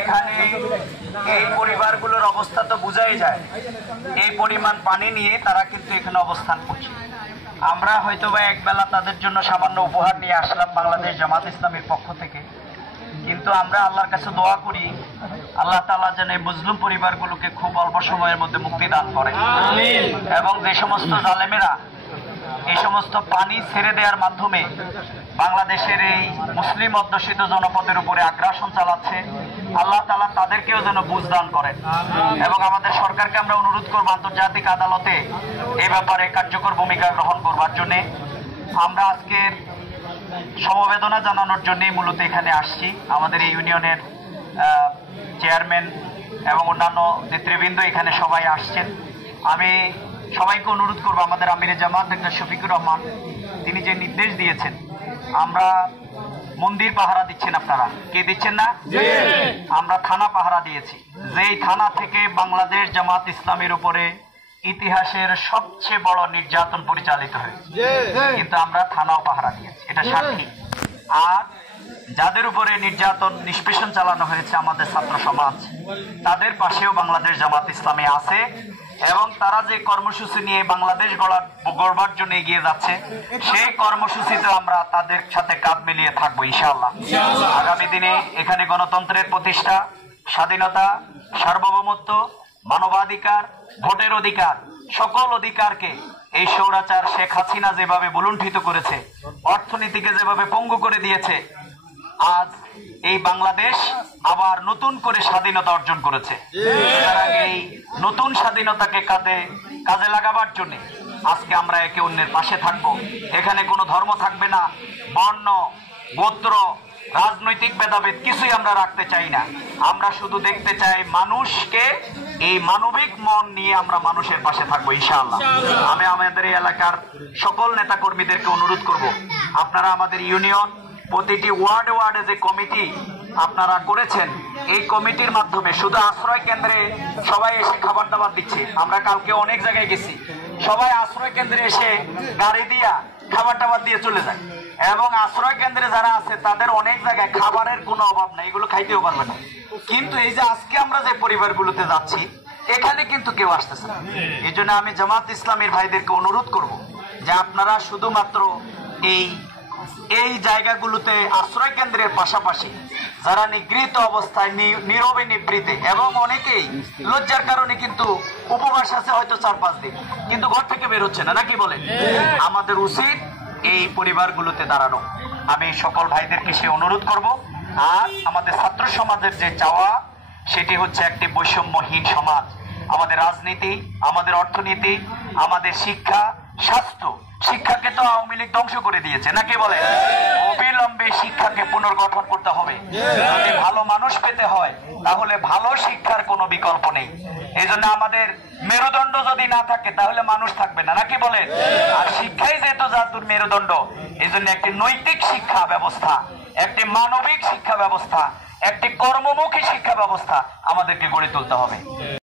এখানে এই পরিবারগুলোর অবস্থা তো বোঝাই যায়। এই পরিমাণ পানি নিয়ে তারা কিন্তু এখানে অবস্থান করছে। আমরা হয়তোবা একবেলা তাদের জন্য সামান্য উপহার নিয়ে আসলাম বাংলাদেশ জামাত ইসলামের পক্ষ থেকে, কিন্তু আমরা আল্লাহর কাছে দোয়া করি আল্লাহ তাআলা যেন এই মজলুম পরিবারগুলোকে খুব অল্প সময়ের মধ্যে মুক্তি দান করেন, এবং যে সমস্ত জালেমেরা এই সমস্ত পানি ছেড়ে দেওয়ার মাধ্যমে বাংলাদেশের এই মুসলিম অধ্যুষিত জনপদের উপরে আগ্রাসন চালাচ্ছে, আল্লাহ তাআলা তাদেরকেও যেন বুঝ দান করেন। এবং আমাদের সরকারকে আমরা অনুরোধ করব আন্তর্জাতিক আদালতে এই ব্যাপারে কার্যকর ভূমিকা গ্রহণ করবার জন্য। আমরা আজকের সমবেদনা জানানোর জন্যই মূলত এখানে আসছি। আমাদের এই ইউনিয়নের চেয়ারম্যান এবং অন্যান্য নেতৃবৃন্দ এখানে সবাই আসছেন। আমি সবাইকে অনুরোধ করবো, আমাদের আমিরে জামাত ডক্টর শফিকুর রহমান তিনি যে নির্দেশ দিয়েছেন, আমরা মন্দির পাহারা দিচ্ছেন, আপনারা কে দিচ্ছেন না? আমরা থানা পাহারা দিয়েছি। যেই থানা থেকে বাংলাদেশ জামাত ইসলামের উপরে ইতিহাসের সবচেয়ে বড় নির্যাতন পরিচালিত হয়েছে, কিন্তু আমরা থানাও পাহারা দিয়েছি, এটা সাক্ষী। আর যাদের উপরে নির্যাতন নিষ্পেষণ চালানো হয়েছে আমাদের ছাত্র সমাজ, তাদের পাশেও বাংলাদেশ জামাত ইসলামী আছে, এবং তারা যে কর্মসূচি নিয়ে বাংলাদেশ গড়বার জন্য এগিয়ে যাচ্ছে, সেই কর্মসূচিতে আমরা তাদের সাথে কাঁধ মিলিয়ে থাকবো ইনশাআল্লাহ। আগামী দিনে এখানে গণতন্ত্রের প্রতিষ্ঠা, স্বাধীনতা, সার্বভৌমত্ব, মানবাধিকার, ভোটের অধিকার, সকল অধিকারকে এই স্বৈরাচার শেখ হাসিনা যেভাবে বুলুণ্ঠিত করেছে, অর্থনীতিকে যেভাবে পঙ্গু করে দিয়েছে, আজ এই বাংলাদেশ আবার নতুন করে স্বাধীনতা অর্জন করেছে। সুতরাং এই নতুন স্বাধীনতাকে কাজে লাগাবার জন্য আজকে আমরা একে অন্যের পাশে থাকবো। এখানে কোনো ধর্ম থাকবে না, বর্ণ, গোত্র, রাজনৈতিক ভেদাভেদ কিছুই আমরা রাখতে চাই না। আমরা শুধু দেখতে চাই মানুষকে, এই মানবিক মন নিয়ে আমরা মানুষের পাশে থাকবো ইনশাআল্লাহ। আমি আমাদের এই এলাকার সকল নেতা কর্মীদেরকে অনুরোধ করব, আপনারা আমাদের ইউনিয়ন প্রতিটি ওয়ার্ডে ওয়ার্ডে যে কমিটি আপনারা করেছেন, এই কমিটির মাধ্যমে শুধু আশ্রয় কেন্দ্রে সবাই এসে খাবার দাবার দিচ্ছে। আমরা কালকে অনেক জায়গায় গেছি, সবাই আশ্রয় কেন্দ্রে এসে গাড়ি দিয়া খাবার টাবার দিয়ে চলে যায়, এবং আশ্রয় কেন্দ্রে যারা আছে তাদের অনেক জায়গায় খাবারের কোনো অভাব নাই, এগুলো খাইতেও পারবে না। কিন্তু এই যে আজকে আমরা যে পরিবারগুলোতে যাচ্ছি, এখানে কিন্তু কেউ আসতেছে না। এই জন্য আমি জামাত ইসলামের ভাইদেরকে অনুরোধ করব যে আপনারা শুধুমাত্র এই জায়গাগুলোতে আশ্রয় কেন্দ্রের পাশাপাশি যারা নিগৃহীত অবস্থায় নীরবে নিবৃতে, এবং অনেকেই লজ্জার কারণে কিন্তু উপবাস আছে হয়তো 4-5 দিন, কিন্তু ঘর থেকে বের হচ্ছে না, নাকি বলেন? আমাদের উচিত এই পরিবারগুলোতে দাঁড়ানো। আমি সকল ভাইদেরকে সে অনুরোধ করব। আর আমাদের ছাত্র সমাজের যে চাওয়া, সেটি হচ্ছে একটি বৈষম্যহীন সমাজ। আমাদের রাজনীতি, আমাদের অর্থনীতি, আমাদের শিক্ষা, স্বাস্থ্য, শিক্ষাকে তো আওয়ামী লীগ ধ্বংস করে দিয়েছে, নাকি বলে? অবিলম্বে শিক্ষাকে পুনর্গঠন করতে হবে। যদি ভালো মানুষ পেতে হয় তাহলে ভালো শিক্ষার কোনো বিকল্প নেই। এই জন্য আমাদের মেরুদণ্ড যদি না থাকে তাহলে মানুষ থাকবে না, নাকি বলেন? আর শিক্ষাই যেহেতু জাতির মেরুদণ্ড, এই জন্য একটি নৈতিক শিক্ষা ব্যবস্থা, একটি মানবিক শিক্ষা ব্যবস্থা, একটি কর্মমুখী শিক্ষা ব্যবস্থা আমাদেরকে গড়ে তুলতে হবে।